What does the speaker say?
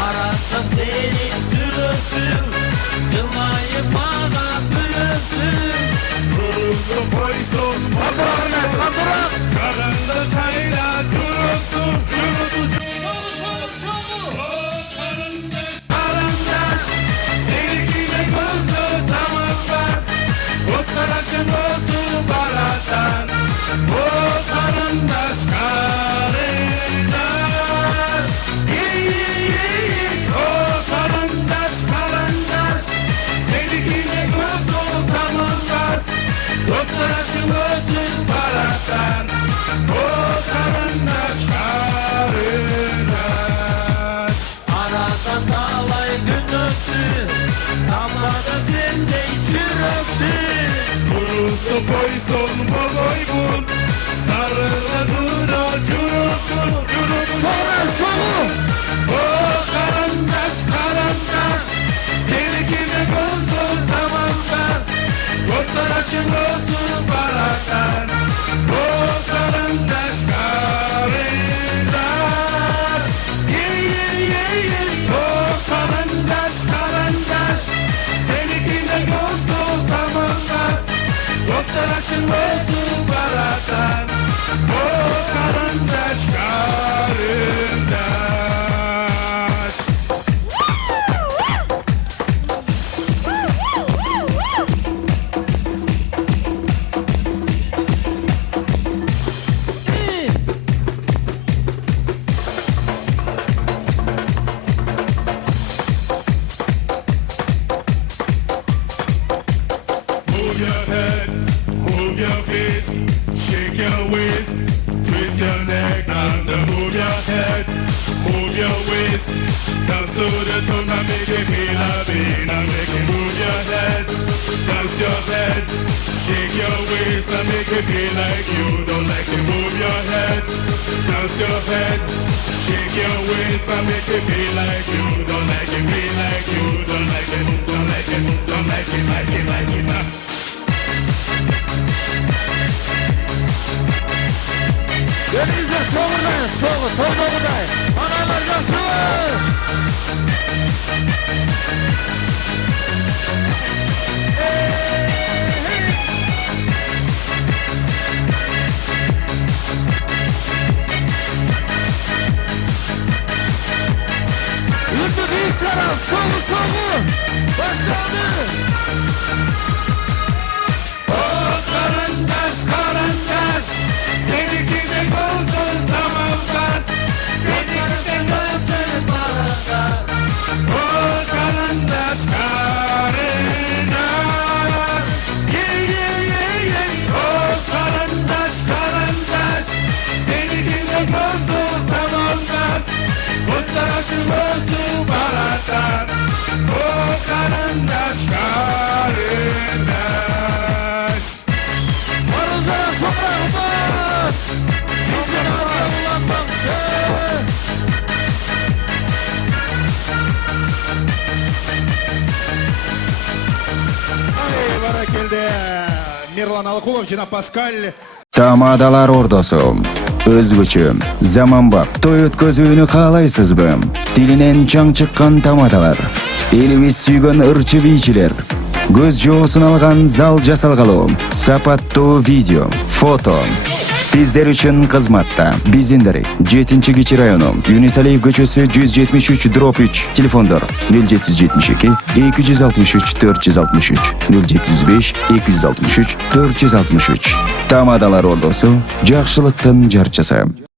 Arasam seni sürürsün, yılmayıp bana gülürsün. Vuruldu koysun Motorunuz motorun. Karında çayla durursun. Şovu. Karındaş seninkiyle gözü tamamlar. O sarışın oldu baratan. O karındaş karındaş. O karındaş seninkiyle gözü tamamlar. O sarışın oldu baratan. O karındaş karındaş. Aradan dağlay gündüzsün, damlada sende çürüksün. Kurusu koysun boygun, sarıladığına çürüktür. Şovu. O karındaş, seninkiyle gözü tamamlar. O sarışın olsun barakan. O karındaş, karındaş. O karındaş, seninkiyle gözü tamamlar. O sarışın olsun barakan. O karındaş, karındaş. Move your head, move your feet, shake your waist, twist your neck, and move your head, move your waist, dance to the tune and make you feel a beat, and make you move your head, dance your head, shake your waist and make you feel like you don't like it. Move your head, dance your head, shake your waist and make you feel like you don't like it, feel like you don't like it, don't like it, don't like it, like it, like it, nah. Denizde şovu, torbağıday. Analarca şovu. Yurtlu bilgisayara şovu. Başladı. Karındaş, seninkine gözün tamamlar. Gözün gözün barakan. O karındaş, karındaş. O karındaş, seninkine gözün tamamlar. O sarışın gözün barakan. O karındaş, karındaş. Maruzlara sokaklar. Sizlere ulan bakşı. Bana keldi. Мирлан Алкулов, жана Паскаль. Тамадалар ордосу. Өзгөчө, заманбап той өткөзүүнү каалайсызбы? Тилинен чаң чыккан тамадалар. Элибиз сүйгөн ырчы бийчилер. Көз жоосун алган зал жасалгалуу. Сапаттуу видео, фото. Сиздер үчүн кызматта. Биздин дарек 7-Кичи району, Юнисалиев көчөсү 173/3. Телефондор 0772 263 463 075 263 463. Тамадалар ордосу, жакшылыктын жарчысы.